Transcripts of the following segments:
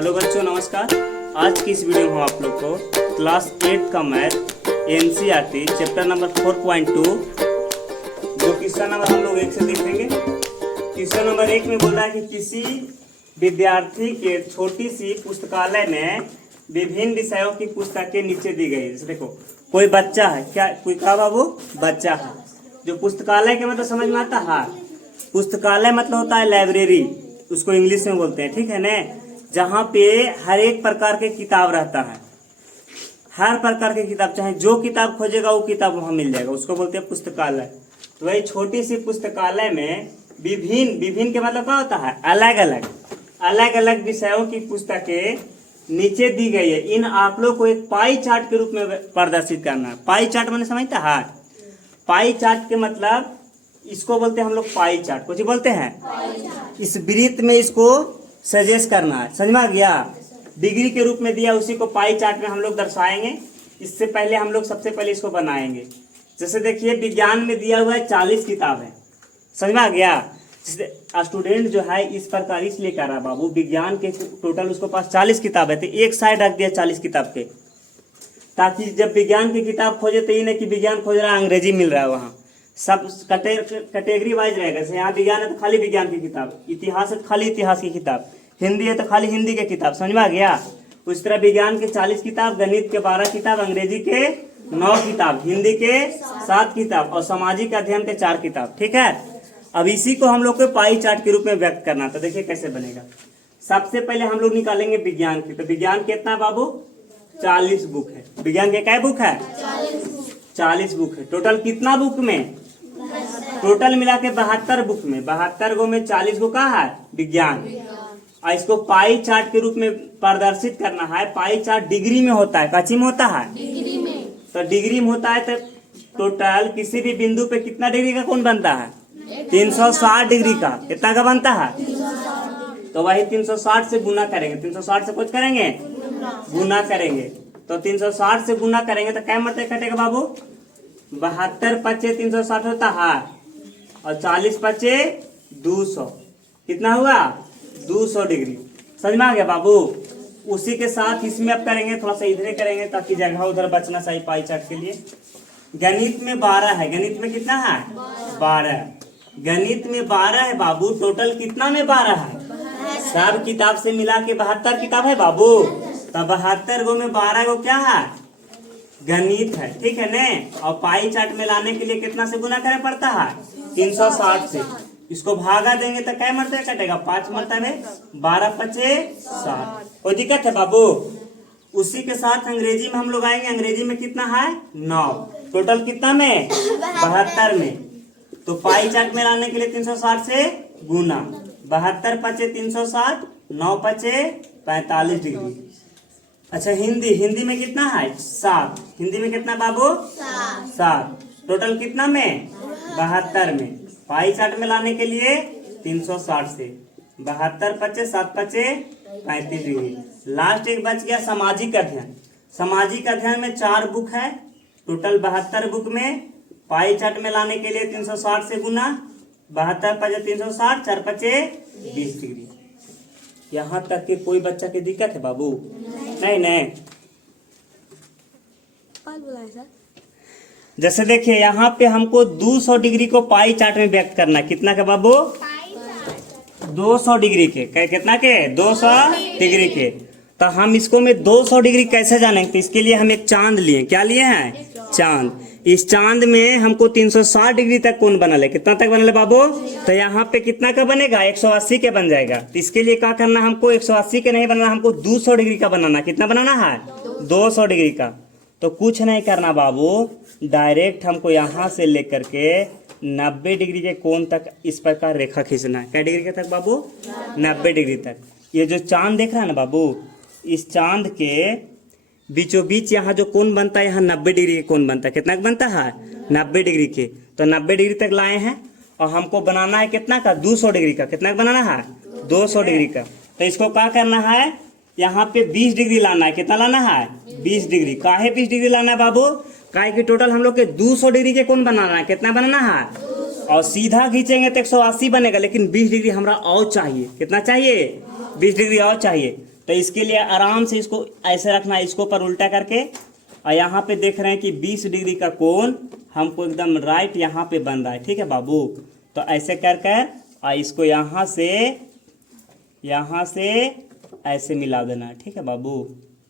Hello बच्चों, नमस्कार। आज की इस वीडियो में हम आप लोग को क्लास 8 का मैथ एनसीईआरटी चैप्टर नंबर 4.2 जो क्वेश्चन नंबर हम लोग 1 से देखेंगे। क्वेश्चन नंबर 1 में बोल रहा है कि किसी विद्यार्थी के छोटी सी पुस्तकालय में विभिन्न विषयों की पुस्तकें नीचे दी गई। जैसे देखो, कोई बच्चा है, क्या कोई कहा बाबू बच्चा है। जो पुस्तकालय के मतलब समझ में आता है, पुस्तकालय मतलब होता है लाइब्रेरी, उसको इंग्लिश में बोलते हैं, ठीक है ना। जहाँ पे हर एक प्रकार के किताब रहता है, हर प्रकार की किताब, चाहे जो किताब खोजेगा वो किताब वहां मिल जाएगा, उसको बोलते हैं पुस्तकालय। तो वही छोटी सी पुस्तकालय में विभिन्न विभिन्न के मतलब क्या होता है, अलग अलग विषयों की पुस्तकें नीचे दी गई है। इन आप लोग को एक पाई चार्ट के रूप में प्रदर्शित करना है। पाई चार्ट मैंने समझता है, पाई चार्ट के मतलब इसको बोलते हैं हम लोग पाई चार्ट। कुछ बोलते हैं, इस वृत्त में इसको सजेस्ट करना है, समझ में आ गया। डिग्री के रूप में दिया, उसी को पाई चार्ट में हम लोग दर्शाएंगे। इससे पहले हम लोग सबसे पहले इसको बनाएंगे। जैसे देखिए, विज्ञान में दिया हुआ है 40 किताब है, समझ में आ गया। स्टूडेंट जो है इस प्रकार इसलिए कर रहा बाबू, विज्ञान के टोटल उसको पास 40 किताब है, तो एक साइड रख दिया 40 किताब के, ताकि जब विज्ञान की किताब खोजे तो ये नहीं कि विज्ञान खोज रहा है अंग्रेजी मिल रहा है, वहाँ सब कैटेगरी वाइज रहेगा। जैसे यहाँ विज्ञान है तो खाली विज्ञान की किताब, इतिहास है तो खाली इतिहास की किताब, हिंदी है तो खाली हिंदी की किताब, समझ में आ गया। उस तरह विज्ञान के 40 किताब, गणित के 12 किताब, अंग्रेजी के 9 किताब, हिंदी के 7 किताब और सामाजिक अध्ययन के 4 किताब, ठीक है। अब इसी को हम लोग को पाई चार्ट के रूप में व्यक्त करना। तो देखिए कैसे बनेगा। सबसे पहले हम लोग निकालेंगे विज्ञान की। तो विज्ञान कितना बाबू, 40 बुक है। विज्ञान के क्या बुक है, 40 बुक है। टोटल कितना बुक में, टोटल मिला के 72 बुक में, 72 गो में 40 गो का है विज्ञान। और इसको पाई चार्ट के रूप में प्रदर्शित करना है। पाई चार्ट डिग्री में होता है, कच्ची में होता है, डिग्री में। तो डिग्री में होता है तो टोटल किसी भी बिंदु पे कितना डिग्री का कोण बनता है, 360 डिग्री का। कितना का बनता है, तो वही 360 से गुना करेंगे। 360 से कुछ करेंगे, गुना करेंगे। तो 360 से गुना करेंगे तो क्या मतलब कटेगा बाबू, 72 पचे 360 होता है और 40 पचे 200, कितना हुआ 200 डिग्री। समझ में आ गया बाबू। उसी के साथ इसमें अब करेंगे, थोड़ा सा इधर करेंगे ताकि जगह उधर बचना चाहिए पाई चार्ट के लिए। गणित में 12 है, गणित में कितना है 12, गणित में 12 है बाबू। टोटल कितना में 12 है, सब किताब से मिला के 72 किताब है बाबू। तो 72 गो में 12 गो क्या है, गणित है, ठीक है ने। और पाई चार्ट में लाने के लिए कितना से गुना करना पड़ता है, 360 से। इसको भागा देंगे तो क्या मरतबे कटेगा, 5 मरतबे 12 पचे 60। कोई दिक्कत है बाबू। उसी के साथ अंग्रेजी में हम लोग आएंगे। अंग्रेजी में कितना है 9, टोटल कितना में 72 में। तो पाई चार्ट में लाने के लिए 360 से गुना, 72 पचे 360, 9 पचे 45 डिग्री। अच्छा, हिंदी, हिंदी में कितना है 7, हिंदी में कितना बाबू 7, टोटल कितना में 72 में। पाई चार्ट में लाने के लिए 360 से 72 पचे 7 पचे 35 डिग्री। लास्ट एक बच गया सामाजिक अध्ययन। सामाजिक अध्ययन में 4 बुक है, टोटल 72 बुक में। पाई चार्ट में लाने के लिए 360 से गुना, 72 पचे 360, 4 पचे 20 डिग्री। यहाँ तक कि कोई बच्चा की दिक्कत है बाबू, नहीं। जैसे देखिए, यहाँ पे हमको 200 डिग्री को पाई चार्ट में व्यक्त करना। कितना का बाबू, 200 डिग्री के, कितना के 200 डिग्री के। तो हम इसको में 200 डिग्री कैसे जानेंगे, तो इसके लिए हम एक चांद लिए। क्या लिए हैं, चांद। इस चांद में हमको 360 डिग्री तक कोण बनल है। कितना तक बनल है बाबू, तो यहाँ पे कितना का बनेगा, 180 के बन जाएगा। तो इसके लिए क्या करना, हमको 180 के नहीं बनाना, हमको 200 डिग्री का बनाना। कितना बनाना है, 200 डिग्री का। तो कुछ नहीं करना बाबू, डायरेक्ट हमको यहाँ से लेकर के 90 डिग्री के कोण तक इस प्रकार रेखा खींचना है। क्या डिग्री के तक बाबू, 90 डिग्री तक। ये जो चांद देख रहा है ना बाबू, इस चांद के बीचों बीच यहाँ जो कोण बनता है, यहाँ 90 डिग्री के कोण बनता है। कितना बनता है, 90 डिग्री के। तो 90 डिग्री तक लाए हैं और हमको बनाना है कितना का, 200 डिग्री का। कितना बनाना है, 200 डिग्री का। तो इसको क्या करना है, यहाँ पे 20 डिग्री लाना है। कितना लाना है, 20 डिग्री। काहे 20 डिग्री लाना है बाबू, काहे कि टोटल हम लोग के 200 डिग्री के कोण बनाना है। कितना बनाना है, और सीधा खींचेंगे तो 180 बनेगा, लेकिन 20 डिग्री हमारा और चाहिए। कितना चाहिए, 20 डिग्री और चाहिए। तो इसके लिए आराम से इसको ऐसे रखना है, इसको पर उल्टा करके। और यहाँ पे देख रहे हैं कि 20 डिग्री का कोण हमको एकदम राइट यहाँ पे बन रहा है, ठीक है बाबू। तो ऐसे कर कर और इसको यहाँ से ऐसे मिला देना, ठीक है बाबू।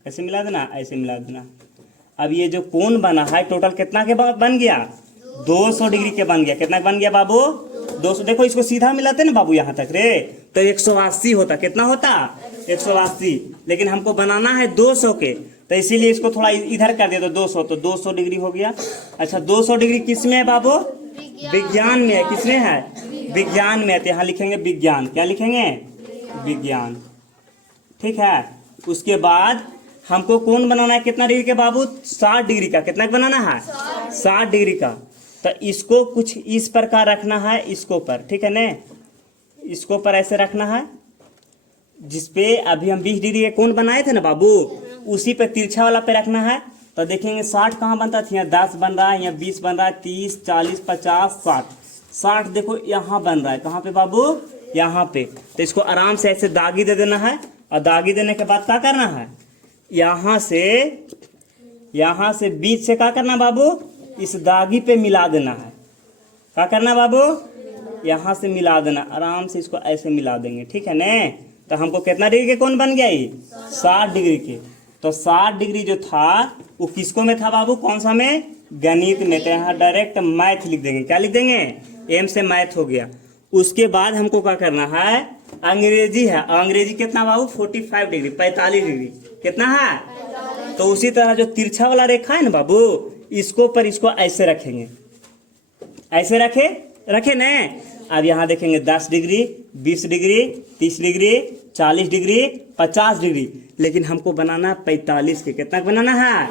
कैसे मिला देना? ऐसे मिला देना। अब ये जो कोण बना है टोटल कितना के बन गया? 200 डिग्री के बन गया। कितना बन गया बाबू? 200। देखो इसको सीधा मिलाते ना बाबू यहाँ तक रे, तो 180 होता। कितना होता? 180। लेकिन हमको बनाना है 200 के, तो इसीलिए इसको थोड़ा इधर कर दिया, तो 200, तो 200 डिग्री हो गया। अच्छा 200 डिग्री किस में है बाबू? विज्ञान में है। किसमें है? विज्ञान में है। तो यहाँ लिखेंगे विज्ञान। क्या लिखेंगे? विज्ञान, ठीक है। उसके बाद हमको कोण बनाना है कितना डिग्री के बाबू? 60 डिग्री का। कितना बनाना है? 60 डिग्री का। तो इसको कुछ इस प्रकार रखना है, इसको पर, ठीक है ना। इसको पर ऐसे रखना है, जिसपे अभी हम 20 डिग्री के कोण बनाए थे ना बाबू, उसी पे तिरछा वाला पे रखना है। तो देखेंगे 60 कहाँ बनता था? यहाँ 10 बन रहा है, यहाँ 20 बन रहा है, 30, 40, 50, 60। 60 देखो यहाँ बन रहा है। कहाँ पे बाबू? यहाँ पे। तो इसको आराम से ऐसे दागी दे देना है। और दागी देने के बाद क्या करना है? यहाँ से बीच से क्या करना बाबू? इस दागी पे मिला देना है। क्या करना बाबू? यहाँ से मिला देना। आराम से इसको ऐसे मिला देंगे, ठीक है ना। तो हमको कितना डिग्री के कोण बन गया? ये 60 डिग्री के। तो 60 डिग्री जो था वो किसको में था बाबू? कौन सा में? गणित में। तो यहाँ डायरेक्ट मैथ लिख देंगे। क्या लिख देंगे? एम से मैथ हो गया। उसके बाद हमको क्या करना है? अंग्रेजी है। अंग्रेजी कितना बाबू? 45 डिग्री, 45 डिग्री। कितना है? तो उसी तरह जो तिरछा वाला रेखा है ना बाबू, इसको ऐसे रखेंगे। ऐसे रखे न। अब यहाँ देखेंगे 10 degree, 20 degree, 30 degree, 40 degree, 50 degree. लेकिन हमको बनाना है 45 के। कितना बनाना है?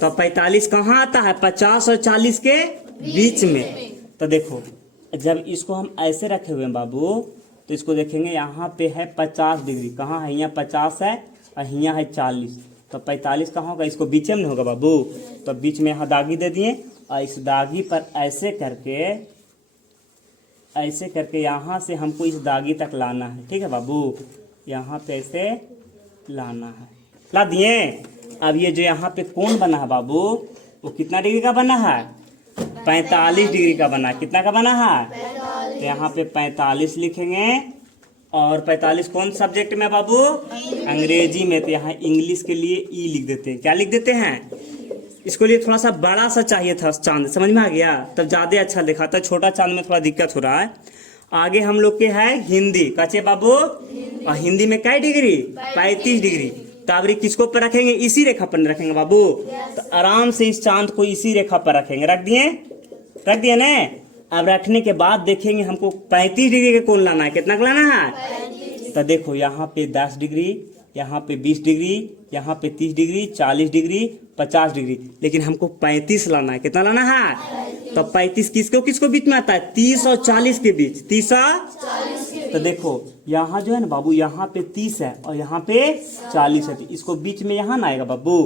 तो 45 कहाँ आता है? 50 और 40 के बीच में। तो देखो जब इसको हम ऐसे रखे हुए हैं बाबू, तो इसको देखेंगे यहाँ पे है 50 डिग्री। कहाँ है? यहाँ 50 है और यहाँ है 40। तो 45 कहाँ होगा? इसको बीच में होगा बाबू। तो बीच में यहाँ दागी दे दिए और इस दागी पर ऐसे करके यहाँ से हमको इस दागी तक लाना है, ठीक है बाबू। यहाँ पे ऐसे लाना है। ला दिए। अब ये जो यहाँ पे कोण बना है बाबू, वो कितना डिग्री का बना है? 45 डिग्री का बना है। कितना का बना है? तो यहाँ पे 45 लिखेंगे। और 45 कौन सब्जेक्ट में बाबू? अंग्रेजी में। तो यहाँ इंग्लिश के लिए ई लिख देते हैं। क्या लिख देते हैं? इसको लिए थोड़ा सा बड़ा सा चाहिए था चांद, समझ में आ गया? तब ज्यादा अच्छा दिखाता। छोटा चांद में थोड़ा दिक्कत हो रहा है। आगे हम लोग के है हिंदी। कचे बाबू? और हिंदी में कै डिग्री? 35 डिग्री। तो अब किसको पर रखेंगे? इसी रेखा पर रखेंगे बाबू। तो आराम से इस चांद को इसी रेखा पर रखेंगे। रख दिए ना। अब रखने के बाद देखेंगे हमको 35 डिग्री के कोण लाना है। कितना का लाना है? तो देखो यहाँ पे 10 डिग्री, यहाँ पे 20 डिग्री, यहाँ पे 30 डिग्री, 40 डिग्री, 50 डिग्री। लेकिन हमको 35 लाना है। कितना लाना है? तो 35 किसको बीच में आता है? 30 और 40 के बीच। 30 और तो देखो यहाँ जो है ना बाबू, यहाँ पे 30 है और यहाँ पे 40 है। तो इसको बीच में यहाँ ना आएगा बाबू।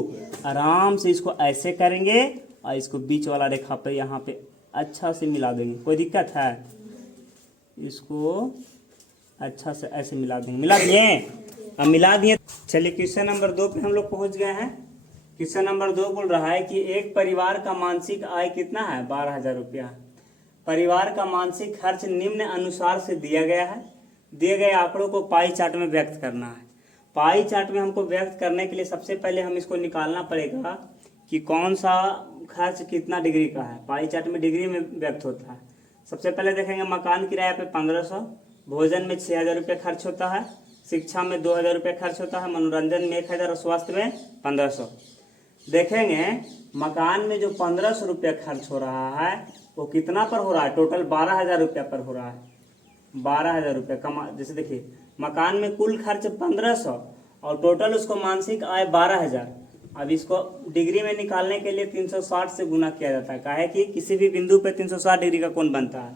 आराम से इसको ऐसे करेंगे और इसको बीच वाला रेखा पे यहाँ पे अच्छा से मिला देंगे। कोई दिक्कत है? इसको अच्छा से ऐसे मिला देंगे। मिला दिए? अब मिला दिए। चलिए क्वेश्चन नंबर 2 पे हम लोग पहुंच गए हैं। क्वेश्चन नंबर 2 बोल रहा है कि एक परिवार का मासिक आय कितना है? 12,000 रुपया। परिवार का मासिक खर्च निम्न अनुसार से दिया गया है। दिए गए आंकड़ों को पाई चार्ट में व्यक्त करना है। पाई चार्ट में हमको व्यक्त करने के लिए सबसे पहले हम इसको निकालना पड़ेगा कि कौन सा खर्च कितना डिग्री का है। पाई चार्ट में डिग्री में व्यक्त होता है। सबसे पहले देखेंगे मकान किराया पे 1500, भोजन में 6,000 रुपये खर्च होता है, शिक्षा में 2,000 रुपये खर्च होता है, मनोरंजन में 1,000 और स्वास्थ्य में 1,500। देखेंगे मकान में जो 1,500 रुपया खर्च हो रहा है वो कितना पर हो रहा है? टोटल 12,000 रुपया पर हो रहा है। 12,000 रुपया कमा। जैसे देखिए मकान में कुल खर्च 1,500 और टोटल उसको मासिक आय 12,000। अब इसको डिग्री में निकालने के लिए 360 से गुना किया जाता है। काहे कि किसी भी बिंदु पे 360 डिग्री का कोण बनता है।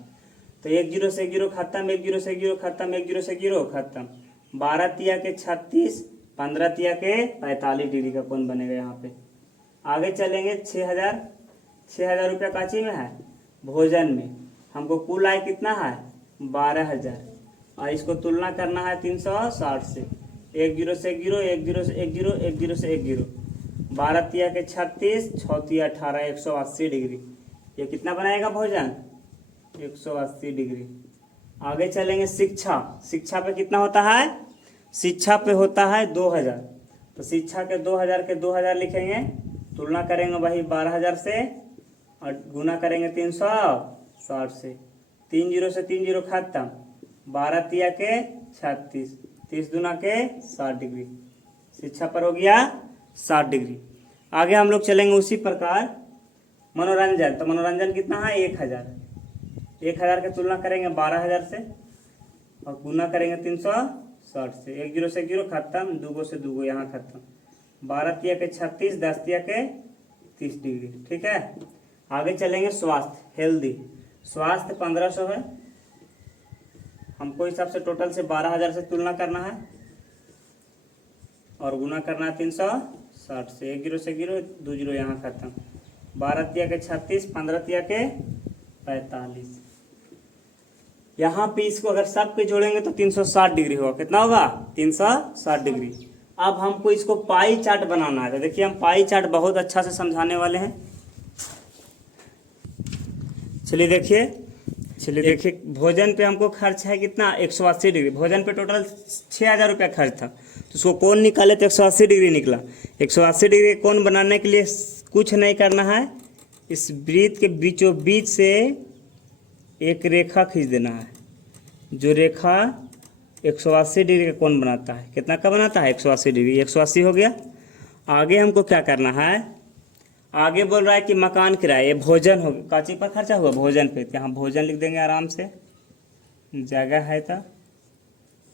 तो 1 0 से 0 खत्म, 1 0 से 0 खत्म, 1 0 से 0 खत्म। 12 तिया के 36, 15 तिया के 45 डिग्री का कोण बनेगा। यहाँ पे आगे चलेंगे 6,000 रुपया काची में है? भोजन में। हमको कुल आय कितना है? 12,000 और इसको तुलना करना है 360 से। एक जीरो से एक जीरो, एक जीरो से एक जीरो, एक जीरो से एक जीरो। 12 तिया के 36, 6 तिया 18, 180 डिग्री। ये कितना बनाएगा भोजन? 180 डिग्री। आगे चलेंगे शिक्षा। शिक्षा पे कितना होता है? शिक्षा पे होता है 2000। तो शिक्षा के 2000 लिखेंगे, तुलना करेंगे वही 12000 से और गुना करेंगे 360 से। 3 जीरो से 3 जीरो खत्म। 12 तिया के 36, 30 दूना के 60 डिग्री। शिक्षा पर हो गया 60 डिग्री। आगे हम लोग चलेंगे उसी प्रकार मनोरंजन। तो मनोरंजन कितना है? 1000। 1000 की तुलना करेंगे 12000 से और गुना करेंगे 360 से। 1 जीरो से 1 जीरो खत्म, 2 से 2 यहाँ खत्म। 12 तिया के 36, 10 तिया के 30 डिग्री। ठीक है। आगे चलेंगे स्वास्थ्य, हेल्दी। स्वास्थ्य 1500 है। हमको हिसाब से टोटल से 12000 से तुलना करना है और गुना करना है 360 से। 1 जीरो से 1 जीरो, 2 जीरो यहाँ खत्म। 12 तिया के 36, 15 तिया के 45। यहाँ पे इसको अगर सब पे जोड़ेंगे तो 360 डिग्री होगा। कितना होगा? 360 डिग्री। अब हमको इसको पाई चार्ट बनाना है। तो देखिए हम पाई चार्ट बहुत अच्छा से समझाने वाले हैं। चलिए देखिए भोजन पे हमको खर्च है कितना? 180 डिग्री। भोजन पे टोटल 6000 रुपया खर्च था। तो उसको कोण निकाले तो 180 डिग्री निकला। 180 डिग्री कोण बनाने के लिए कुछ नहीं करना है, इस वृत्त के बीचों बीच से एक रेखा खींच देना है, जो रेखा 180 डिग्री का कोण बनाता है। कितना का बनाता है? 180 डिग्री। 180 हो गया। आगे हमको क्या करना है? आगे बोल रहा है कि मकान किराया, ये भोजन हो, काची पर खर्चा हुआ? भोजन पे। तो यहाँ भोजन लिख देंगे आराम से, जगह है तो।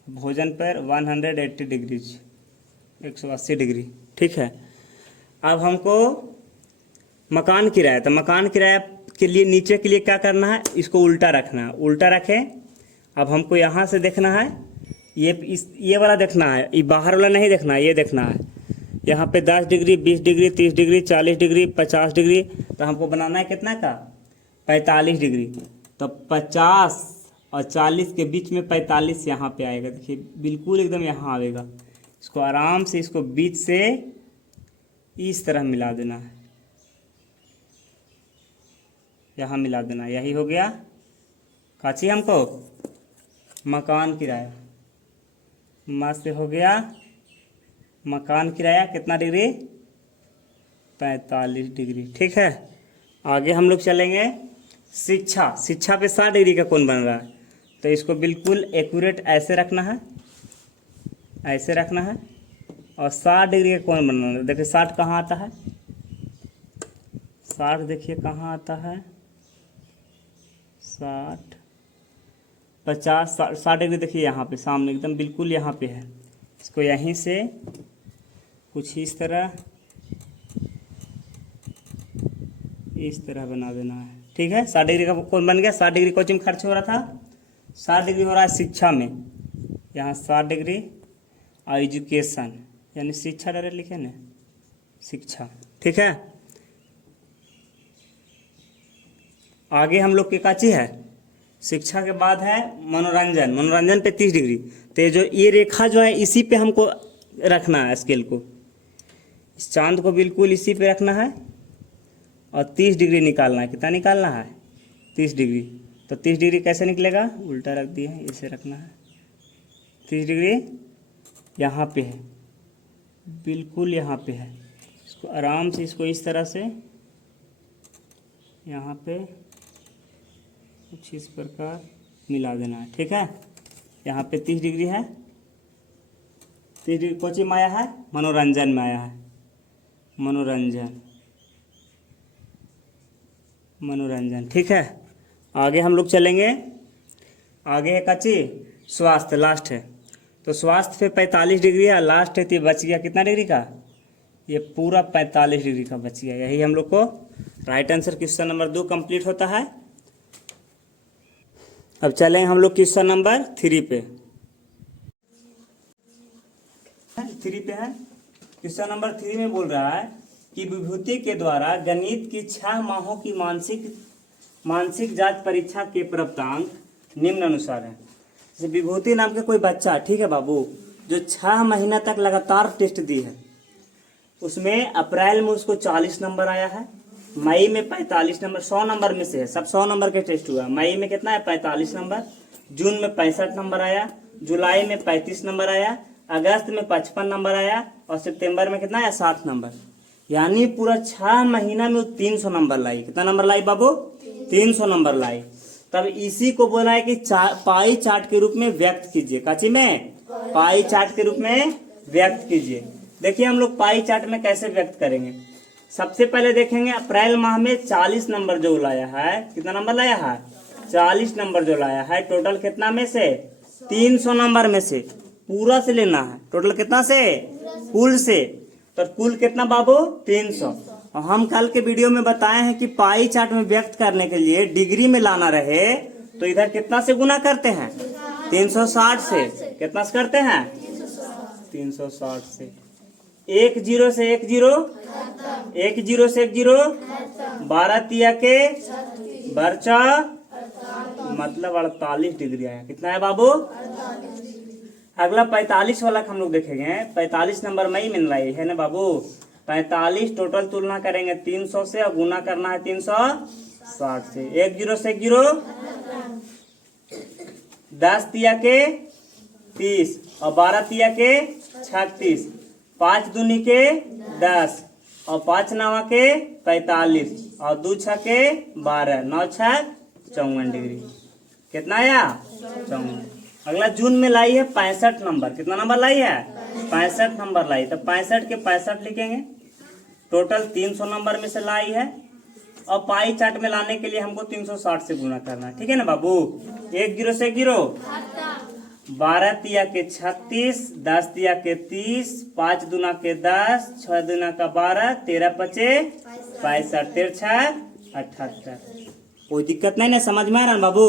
भोजन पर 180 डिग्रीज, 180 डिग्री। ठीक है। अब हमको मकान किराया, तो मकान किराया के लिए नीचे के लिए क्या करना है? इसको उल्टा रखना है। उल्टा रखें। अब हमको यहाँ से देखना है, ये वाला देखना है, ये बाहर वाला नहीं देखना है, ये देखना है। यहाँ पे 10 degree, 20 degree, 30 degree, 40 degree, 50 degree. तो हमको बनाना है कितना का? 45 डिग्री। तो 50 और 40 के बीच में 45 यहाँ पे आएगा। देखिए बिल्कुल एकदम यहाँ आएगा। इसको आराम से इसको बीच से इस तरह मिला देना है, यहाँ मिला देना है। यही हो गया काची हमको मकान किराया। मस्त हो गया मकान किराया। कितना डिग्री? 45 डिग्री। ठीक है। आगे हम लोग चलेंगे शिक्षा। शिक्षा पे 60 डिग्री का कोण बन रहा है। तो इसको बिल्कुल एक्यूरेट ऐसे रखना है, ऐसे रखना है और 60 डिग्री का कोण बनाना है। देखिए 60 कहाँ आता है? 60 देखिए कहाँ आता है? 60, 50, 60 डिग्री देखिए यहाँ पे सामने एकदम बिल्कुल यहाँ पे है। इसको यहीं से कुछ इस तरह बना देना है। ठीक है। 60 डिग्री का कोण बन गया। 60 डिग्री कोचिंग खर्च हो रहा था, 60 डिग्री हो रहा है शिक्षा में। यहाँ 60 डिग्री और एजुकेशन, यानी शिक्षा डायरेक्ट लिखे ना, शिक्षा। ठीक है। आगे हम लोग के काची है? शिक्षा के बाद है मनोरंजन। मनोरंजन पे 30 डिग्री। तो जो ये रेखा जो है इसी पे हमको रखना है स्केल को। इस चांद को बिल्कुल इसी पे रखना है और 30 डिग्री निकालना है। कितना निकालना है? 30 डिग्री। तो 30 डिग्री कैसे निकलेगा? उल्टा रख दिए हैं, इसे रखना है। 30 डिग्री यहाँ पे है, बिल्कुल यहाँ पे है। इसको आराम से इसको इस तरह से यहाँ पे कुछ इस प्रकार मिला देना है। ठीक है। यहाँ पे 30 डिग्री है। 30 डिग्री कोची में आया है? मनोरंजन में आया है। मनोरंजन। ठीक है। आगे हम लोग चलेंगे। आगे है काची स्वास्थ्य, लास्ट है। तो स्वास्थ्य पे 45 डिग्री है, लास्ट है तो बच गया कितना डिग्री का? ये पूरा 45 डिग्री का बच गया। यही हम लोग को right answer question number 2 complete होता है। अब चलें हम लोग क्वेश्चन नंबर 3 पे। 3 पे है। क्वेश्चन नंबर 3 में बोल रहा है कि विभूति के द्वारा गणित की 6 माहों की मानसिक जांच परीक्षा के प्राप्तांक निम्न अनुसार है। जैसे विभूति नाम के कोई बच्चा, ठीक है बाबू, जो 6 महीना तक लगातार टेस्ट दी है, उसमें अप्रैल में उसको 40 नंबर आया है, मई में 45 नंबर, 100 नंबर में से है, सब 100 नंबर के टेस्ट हुआ। मई में कितना है 45 नंबर, जून में 65 नंबर आया, जुलाई में 35 नंबर आया, अगस्त में 55 नंबर आया और सितंबर में कितना आया 60 नंबर। यानी पूरा 6 महीना में वो 300 नंबर लाई। कितना नंबर लाई बाबू? 300 नंबर लाई। तब इसी को बोला है कि पाई चार्ट के रूप में व्यक्त कीजिए। काची में पाई चार्ट के रूप में व्यक्त कीजिए। देखिए हम लोग पाई चार्ट में कैसे व्यक्त करेंगे। सबसे पहले देखेंगे अप्रैल माह में 40 नंबर जो लाया है, कितना नंबर लाया है 40 नंबर जो लाया है, टोटल कितना में से 300 नंबर में से पूरा से लेना है। टोटल कितना से? कुल से। तो कुल कितना बाबू 300। और हम कल के वीडियो में बताए हैं कि पाई चार्ट में व्यक्त करने के लिए डिग्री में लाना रहे तो इधर कितना से गुना करते हैं 360 से। कितना से करते हैं 360 से। 1 0 से 1 0, 1 0 से 1 0, 12 तिया के बर्चा मतलब 48 डिग्री आया। कितना है बाबू? अगला 45 वाला हम लोग देखेंगे। 45 नंबर में ही मिल रही है ना बाबू। 45 टोटल तुलना करेंगे 300 से और गुना करना है 360 से। 1 0 से 1 0, 10 तिया के 30 और 12 तिया के 36, 5 दूनी के 10 और 5 नवा के 45 और 2 6 के 12, 9 6 54 डिग्री। कितना आया 54। अगला जून में लाई है 65 नंबर। कितना नंबर लाई है 65 नंबर लाई। तो 65 के 65 लिखेंगे। टोटल 300 नंबर में से लाई है और पाई चार्ट में लाने के लिए हमको 360 से गुना करना है। ठीक है ना बाबू। 1 0 से 1 0, 12 तिया के 36, 10 तिया के 30, 5 दूना के 10, 6 दूना का 12, 13 पचे 65, 13 78। कोई दिक्कत नहीं ना, समझ में आ रहा है बाबू।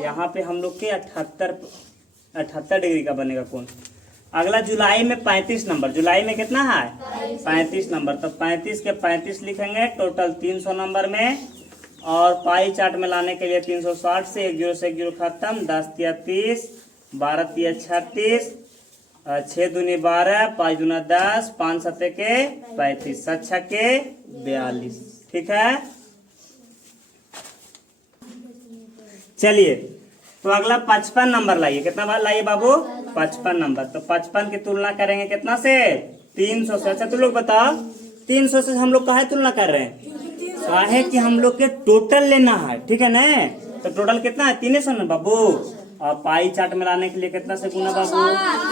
यहाँ पे हम लोग के 78 डिग्री का बनेगा कोण। अगला जुलाई में 35 नंबर। जुलाई में कितना है 35 नंबर। तो 35 के 35 लिखेंगे। टोटल 300 नंबर में और पाई चार्ट में लाने के लिए 360 से 1 0 से 1 0 खत्म। 10 तिया 30, 12 तिया 36, 6 दूनी 12, 5 दूना 10, 5 7 के 35, 7 6 के 42। ठीक है। चलिए तो अगला 55 नंबर लाइए। कितना बार लाइए बाबू 55 नंबर। तो 55 की तुलना करेंगे कितना से 300 से। अच्छा तुम लोग बताओ 300 से हम लोग काहे तुलना कर रहे हैं? काहे कि हम लोग के टोटल लेना है। ठीक है ना। तो टोटल कितना है 300 ना बाबू। और पाई चार्ट में लाने के लिए कितना से गुना बाबू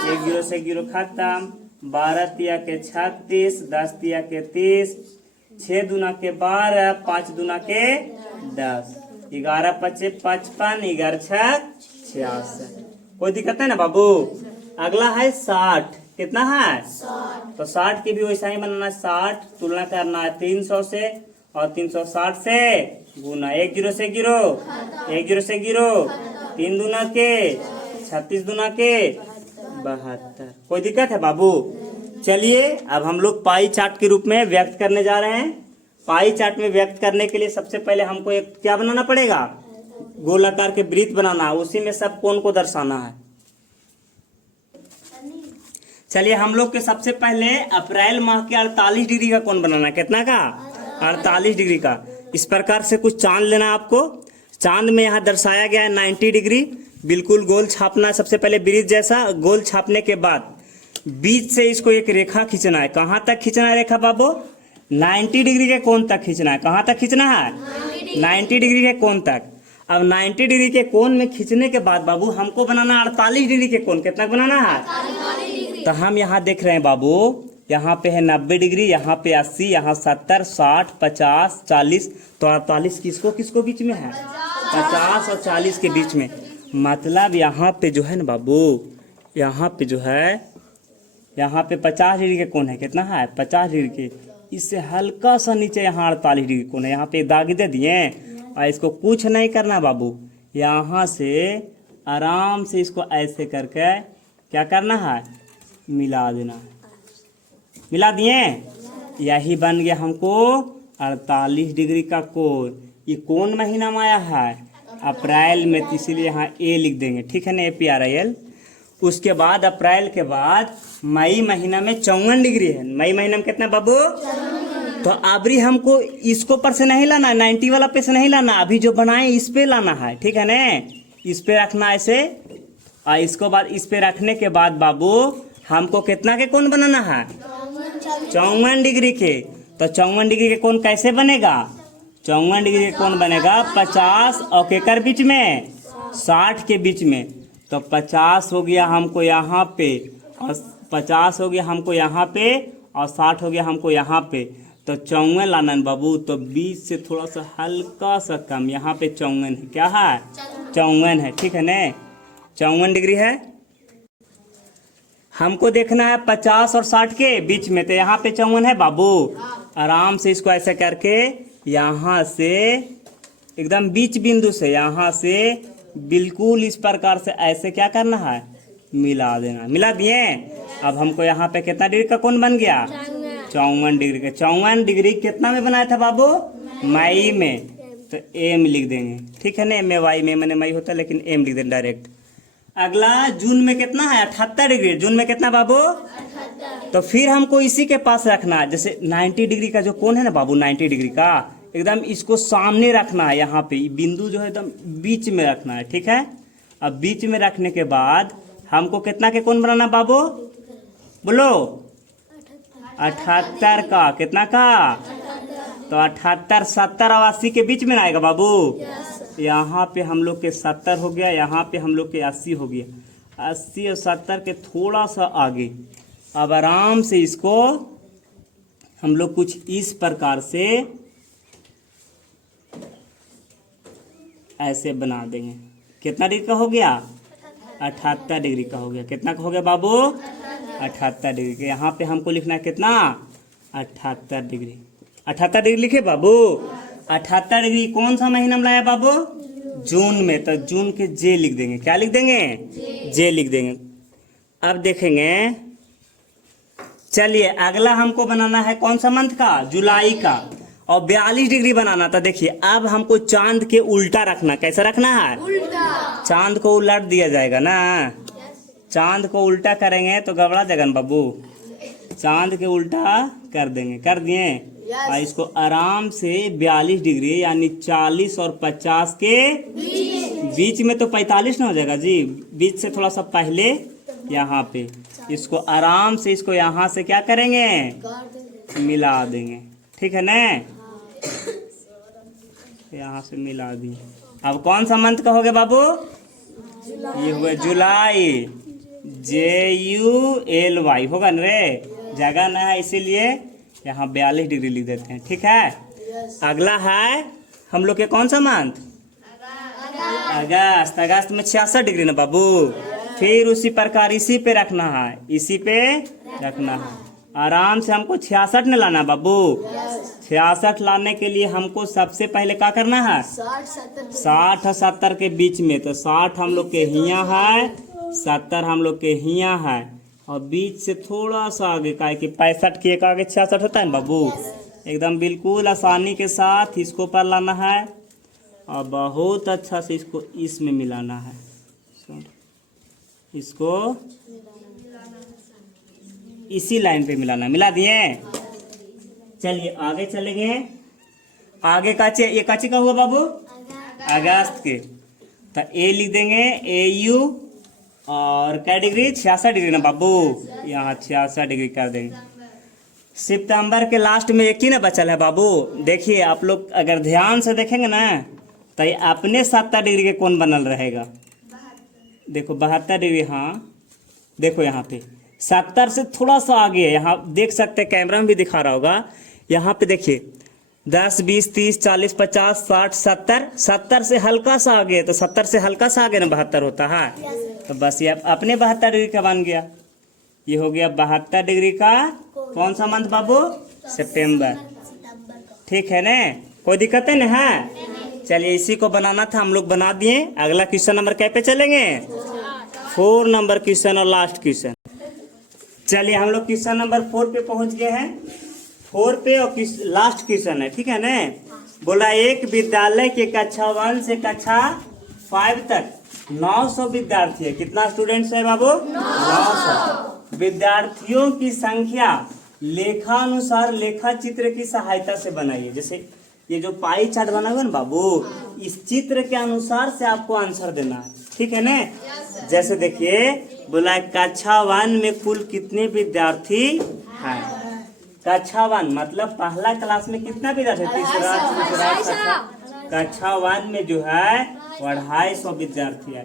1 0 से 1 0 खत्म। 12 तिया के 36, 10 तिया के 30, 6 दूना के 12, 5 दूना के 10, 11 पचे 55, 11 6 66। कोई दिक्कत है ना बाबू। अगला है 60। कितना है 60। तो 60 की भी वैसा ही बनाना है। 60 तुलना करना है 300 से और 360 से गुना। 1 0 से 1 0, 1 0 से 1 0, 3 दूना के 36 दूना के 72। कोई दिक्कत है बाबू। चलिए अब हम लोग पाई चार्ट के रूप में व्यक्त करने जा रहे हैं। पाई चार्ट में व्यक्त करने के लिए सबसे पहले हमको एक क्या बनाना पड़ेगा गोलाकार के वृत्त बनाना है। उसी में सब कोण को दर्शाना है। चलिए हम लोग के सबसे पहले अप्रैल माह के 48 डिग्री का कोण बनाना है। कितना का 48 डिग्री का। इस प्रकार से कुछ चांद लेना है आपको। चांद में यहाँ दर्शाया गया है 90 डिग्री। बिल्कुल गोल छापना है। सबसे पहले वृत्त जैसा गोल छापने के बाद बीच से इसको एक रेखा खींचना है। कहाँ तक खींचना है रेखा बाबू 90 डिग्री के कोण तक खींचना है। कहाँ तक खींचना है 90 डिग्री के कोण तक। अब 90 डिग्री के कोण में खींचने के बाद बाबू हमको बनाना 48 डिग्री के कोण। कितना बनाना है तो हम यहाँ देख रहे हैं बाबू। यहाँ पे है 90 डिग्री, यहाँ पे 80, यहाँ 70, 60, 50, 40। तो 48 किसको किसको बीच में है 50 और 40 के बीच में। मतलब यहाँ पे जो है ना बाबू यहाँ पे जो है यहाँ पे 50 डिग्री के कोण है। कितना है 50 डिग्री के। इससे हल्का सा नीचे यहाँ 48 डिग्री कोण है। यहाँ पे दाग दे दिए और इसको कुछ नहीं करना बाबू। यहाँ से आराम से इसको ऐसे करके क्या करना है मिला देना है। मिला दिए यही बन गया हमको 48 डिग्री का कोण। ये कौन महीना में आया है अप्रैल में। इसीलिए यहाँ ए लिख देंगे। ठीक है ना APRIL। उसके बाद अप्रैल के बाद मई महीना में 54 डिग्री है। मई महीना में कितना बाबू? तो अभी हमको इसको पर से नहीं लाना, 90 वाला पे से नहीं लाना, अभी जो बनाए इस पे लाना है, ठीक है ना। इस पे रखना ऐसे, और इसको बाद इस पे रखने के बाद बाबू हमको कितना के कोण बनाना है? 54 डिग्री के। तो 54 डिग्री के कोण कैसे बनेगा? 54 डिग्री के कोण बनेगा 50 और केकर बीच में? 60 के बीच में। तो 50 हो गया हमको यहाँ पे, और 50 हो गया हमको यहाँ पे, और 60 हो गया हमको यहाँ पे। तो 54 लाना बाबू, तो 20 से थोड़ा सा हल्का सा कम, यहाँ पे 54 है। क्या है? 54 है, ठीक है ना। 54 डिग्री है। हमको देखना है 50 और 60 के बीच में, तो यहाँ पे 54 है बाबू। आराम से इसको ऐसे करके यहाँ से एकदम बीच बिंदु से यहाँ से बिल्कुल इस प्रकार से ऐसे क्या करना है? मिला देना। मिला दिए। अब हमको यहाँ पे कितना डिग्री का कोण बन गया? 54 डिग्री का। 54 डिग्री कितना में बनाया था बाबू? मई में। तो एम लिख देंगे, ठीक है ना। एम में वाई में मैंने मई होता, लेकिन एम लिख दें डायरेक्ट। अगला जून में कितना है? 78 डिग्री। जून में कितना बाबू? 78। तो फिर हमको इसी के पास रखना है, जैसे 90 डिग्री का जो कोण है ना बाबू, 90 डिग्री का एकदम इसको सामने रखना है। यहाँ पे बिंदु जो है एकदम बीच में रखना है, ठीक है। अब बीच में रखने के बाद हमको कितना के कोण बनाना बाबू? बोलो। 78 का। कितना का? तो 78, 70 और 80 के बीच में आएगा बाबू। यहाँ पे हम लोग के 70 हो गया, यहाँ पे हम लोग के 80 हो गया। 80 और 70 के थोड़ा सा आगे। अब आराम से इसको हम लोग कुछ इस प्रकार से ऐसे बना देंगे। कितना डिग्री का हो गया? 78 डिग्री का हो गया। कितना का हो गया बाबू? 78 डिग्री के। यहाँ पे हमको लिखना है कितना? 78 डिग्री। 78 डिग्री लिखे बाबू। 78 डिग्री कौन सा महीना में लाया बाबू? जून में। तो जून के जे लिख देंगे। क्या लिख देंगे? जे लिख देंगे। अब देखेंगे, चलिए अगला हमको बनाना है कौन सा मंथ का? जुलाई का। और 42 डिग्री बनाना था। देखिए अब हमको चांद के उल्टा रखना। कैसा रखना है? उल्टा। चांद को उलट दिया जाएगा ना। चांद को उल्टा करेंगे तो गड़बड़ा जाएगा ना बाबू। चांद के उल्टा कर देंगे। कर दिए। और इसको आराम से 42 डिग्री यानी 40 और 50 के बीच में, तो 45 ना हो जाएगा जी। बीच से थोड़ा सा पहले यहाँ पे इसको आराम से इसको यहाँ से क्या करेंगे? मिला देंगे, ठीक है ना। यहाँ से मिला दिए। अब कौन सा मंथ का हो गया बाबू? ये हुआ जुलाई। JULY होगा न रे। जगह ना है इसीलिए यहाँ 42 डिग्री लिख देते हैं, ठीक है। अगला है हम लोग के कौन सा मंथ? अगस्त। अगस्त में 66 डिग्री ना बाबू। फिर उसी प्रकार इसी पे रखना है, इसी पे रखना है। आराम से हमको 66 न लाना बाबू। 66 लाने के लिए हमको सबसे पहले क्या करना है? 60 और 70 के बीच में। तो 60 हम लोग के हिया है, 70 हम लोग के हिया है, और बीच से थोड़ा सा आगे का है कि 65 के एक आगे 66 होता है ना बाबू। एकदम बिल्कुल आसानी के साथ इसको पर लाना है, और बहुत अच्छा से इसको इसमें मिलाना है। इसको इसी लाइन पे मिलाना। मिला दिए। चलिए आगे चलेंगे। आगे काचे, ये काचे का हुआ बाबू? अगस्त के। तो ए लिख देंगे AU, और क्या डिग्री? 66 डिग्री ना बाबू। यहाँ 66 डिग्री कर देंगे। सितंबर के लास्ट में एक ही ना बचल है बाबू। देखिए आप लोग अगर ध्यान से देखेंगे ना, तो ये अपने 70 डिग्री के कोण बनल रहेगा। देखो 72 डिग्री। हाँ देखो यहाँ पे 70 से थोड़ा सा आगे है। यहाँ देख सकते हैं, कैमरा में भी दिखा रहा होगा। यहाँ पे देखिए 10, 20, 30, 40, 50, 60, 70। 70 से हल्का सा आगे है। तो 70 से हल्का सा आगे ना 72 होता है। तो बस ये अपने 72 डिग्री का बन गया। ये हो गया 72 डिग्री का कौन सा मंथ बाबू? सितंबर। ठीक है ना, कोई दिक्कत है ना? है। चलिए इसी को बनाना था, हम लोग बना दिए। अगला क्वेश्चन नंबर क्या पे चलेंगे? 4 नंबर क्वेश्चन और लास्ट क्वेश्चन। चलिए हम लोग क्वेश्चन नंबर 4 पे पहुंच गए हैं। 4 पे और लास्ट क्वेश्चन है, ठीक है ना। बोला एक विद्यालय के कक्षा 1 से कक्षा 5 तक 900 विद्यार्थी है। कितना स्टूडेंट्स है बाबू? 900। विद्यार्थियों की संख्या लेखानुसार लेखा चित्र की सहायता से बनाइए। जैसे ये जो पाई चार्ट बना हुआ है ना बाबू, इस चित्र के अनुसार से आपको आंसर देना है, ठीक है ना? जैसे देखिए बोला कक्षा 1 में कुल कितने विद्यार्थी हैं। कक्षा 1 मतलब पहला क्लास में कितना विद्यार्थी? तीसरा चौथा। कक्षा 1 में जो है 250 विद्यार्थी है।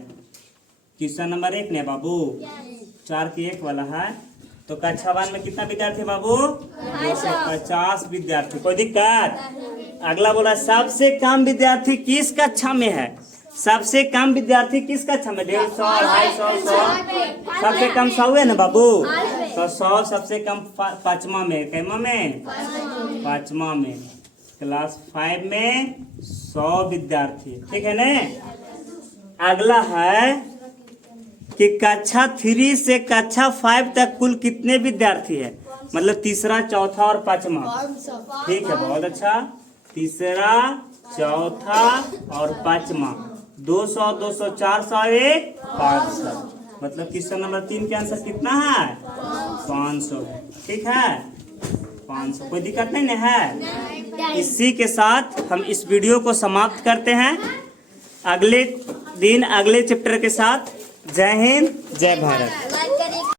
क्वेश्चन नंबर 1 ने बाबू 4 की 1 वाला है, तो कक्षा 1 में कितना विद्यार्थी बाबू? 250 विद्यार्थी। कोई दिक्कत? अगला बोला सबसे कम विद्यार्थी किस कक्षा में है? सबसे कम विद्यार्थी किस कक्षा में? 150, 250, 100। सबसे कम 100 है ना बाबू? तो 100 सबसे कम 5वां में, कैमा में? 5वां में। क्लास 5 में 100 विद्यार्थी, ठीक है ना? अगला है कि कक्षा 3 से कक्षा 5 तक कुल कितने विद्यार्थी है? मतलब तीसरा चौथा और 5वां। ठीक है, बहुत अच्छा। तीसरा चौथा और 5वां 200, 200, 400, 1 500। मतलब क्वेश्चन नंबर 3 के आंसर कितना है? 500 है, ठीक है? 500। कोई दिक्कत नहीं है? इसी के साथ हम इस वीडियो को समाप्त करते हैं। अगले दिन अगले चैप्टर के साथ। जय हिंद, जय भारत।